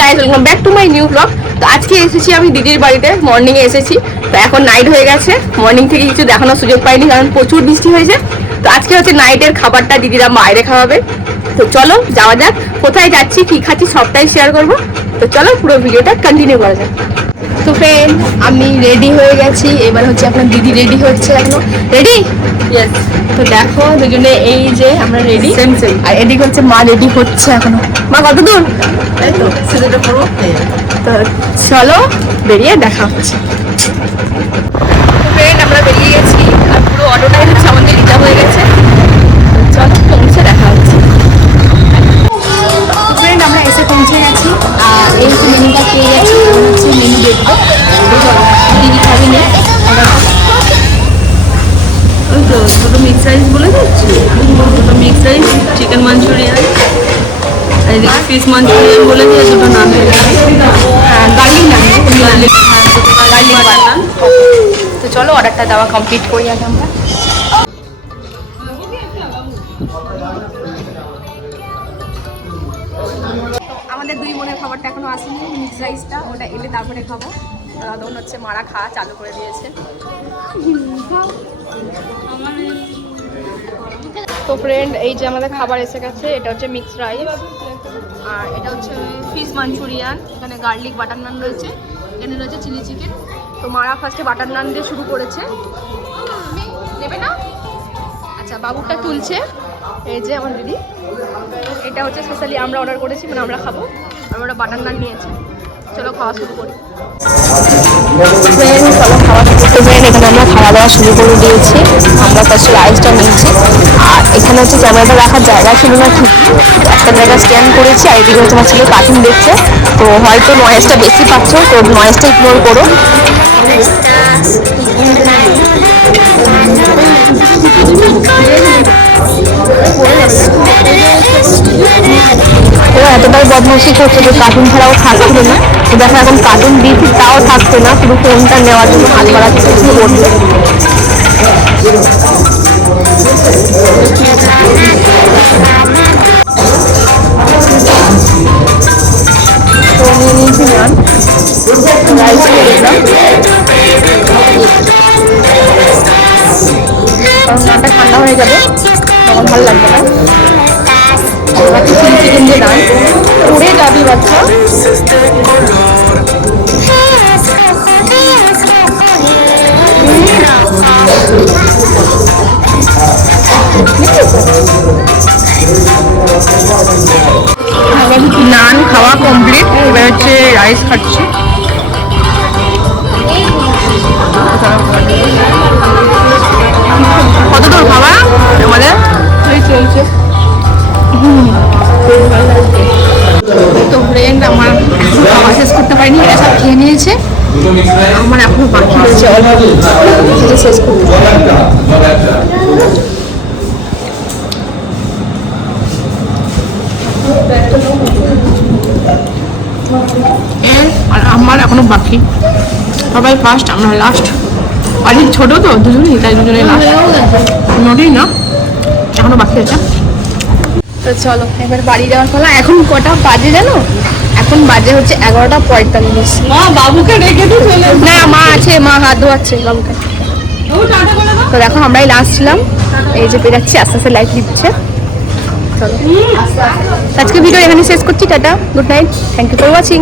Guys, welcome back to my new blog. তো আজকে এসেছি আমি দিদির বাড়িতে, মর্নিংয়ে এসেছি। তো এখন নাইট হয়ে গেছে, মর্নিং থেকে কিছু দেখানোর সুযোগ পাইনি কারণ প্রচুর বৃষ্টি হয়েছে। তো আজকে হচ্ছে নাইটের খাবারটা দিদিরা বাইরে খাওয়াবে। তো চলো যাওয়া যাক, কোথায় যাচ্ছি কি খাচ্ছি সবটাই শেয়ার করবো। তো চলো পুরো ভিডিওটা কন্টিনিউ করা যাক। তো ফ্রেন্ড, আমি রেডি হয়ে গেছি, এবার হচ্ছে আপনার দিদি রেডি হচ্ছে। এখনো রেডি? ইয়েস। তো দেখো দুজনে এই যে আমরা রেডি, সেম সেম। আর এদিকে হচ্ছে মা রেডি হচ্ছে এখনো। মা কত দূর? এই তো সেটা পুরো। তো চলো বেরিয়ে দেখা হচ্ছে। ফ্রেন্ড, আমরা বেরিয়ে গেছি আর পুরো অটোটাই হচ্ছে আমাদের রিজার্ভ হয়ে গেছে। চলো পৌঁছে দেখা হচ্ছে। ফ্রেন্ড, আমরা এসে পৌঁছে গেছি আর এই যে মেনুটা পেয়ে গেছি, হচ্ছে মেনু দেখবো। দিদি খাবি নেই, ওই তো দুটো মিক্স রাইস বলে দিচ্ছি, দুটো মিক্স রাইস, চিকেন মাঞ্চুরিয়ান, আর এদিকে ফিশ মাঞ্চুরিয়ান বলে দিয়ে দুটো নান হয়ে যাবে। গার্লিক নান, গার্লিক বাটার নান। তো চলো অর্ডারটা দেওয়া কমপ্লিট করি আগে আমরা। আমাদের দুই বোনের খাবারটা এখনো আসেনি, মিক্স রাইসটা, ওটা এলে তারপরে খাবো। তখন হচ্ছে মারা খাওয়া চালু করে দিয়েছে। তো ফ্রেন্ড, এই যে আমাদের খাবার এসে গেছে, এটা হচ্ছে মিক্স রাইস আর এটা হচ্ছে ফিশ মাঞ্চুরিয়ান, এখানে গার্লিক বাটার নান রয়েছে, এখানে রয়েছে চিলি চিকেন। তো মারা ফার্স্টে বাটার নান দিয়ে শুরু করেছে, নেবে না? আচ্ছা, বাবুটা তুলছে। এই যে আমার দিদি, এটা হচ্ছে স্পেশালি আমরা অর্ডার করেছি, মানে আমরা খাবো। আমরা বাটার নান নিয়েছি। চলো খাওয়া শুরু করি। চলো খাওয়া শুরু করবো। এখানে আমরা খাওয়া দাওয়া শুরু করে দিয়েছি। আমরা ফার্স্টে রাইসটা নিয়েছি আর এখানে হচ্ছে ক্যামেরাটা রাখার জায়গা ছিল না, ঠিক একটা জায়গা স্ট্যান্ড করেছি। আর এদিকে তোমার ছেলে কার্টুন দেখছে, তো হয়তো নয়েজটা বেশি পাচ্ছ, তো নয়েজটা ইগনোর করো। ওরা এতটাই বদমাইশি করছে যে কার্টুন ছাড়াও থাকছিল না। তো দেখো এখন কার্টুন দিয়েছি তাও থাকছে না, শুধু ফোনটা নেওয়ার জন্য হাত বাড়াচ্ছে, শুরু করছে। তো নিয়ে নিয়েছি নান, রাইস নিয়ে নিলাম কারণ নানটা ঠান্ডা হয়ে যাবে, তখন ভালো লাগবে না। চিলি চিকেন দিয়ে নান উড়ে যাবি বাচ্চা। নান খাওয়া কমপ্লিট, এবার হচ্ছে রাইস খাচ্ছি। কত দূর খাওয়া আমাদের? এই চলছে। তো ফ্রেন্ড, আমার খাওয়া শেষ করতে পারিনি, এরা সব খেয়ে নিয়েছে। আমার এখনো বাকি রয়েছে অল্প, সেটা শেষ করতে আর আমার এখনো বাকি। সবাই ফার্স্ট, আমরা লাস্ট। অনেক ছোট তো দুজনেই, তাই দুজনেই লাস্ট, নটাই না, এখনো বাকি আছে। তো চলো এবার বাড়ি যাওয়ার পালা। এখন কটা বাজে জানো? এখন বাজে হচ্ছে 11:45। মা বাবুকে রেখে তো চলে না, মা আছে, মা হাত ধোয়াচ্ছে বাবুকে। তো দেখো আমরাই লাস্ট ছিলাম, এই যে বেরাচ্ছি, আস্তে আস্তে লাইট দিচ্ছে। চলো আজকে ভিডিও এখানে শেষ করছি, টাটা, good night, thank you for watching.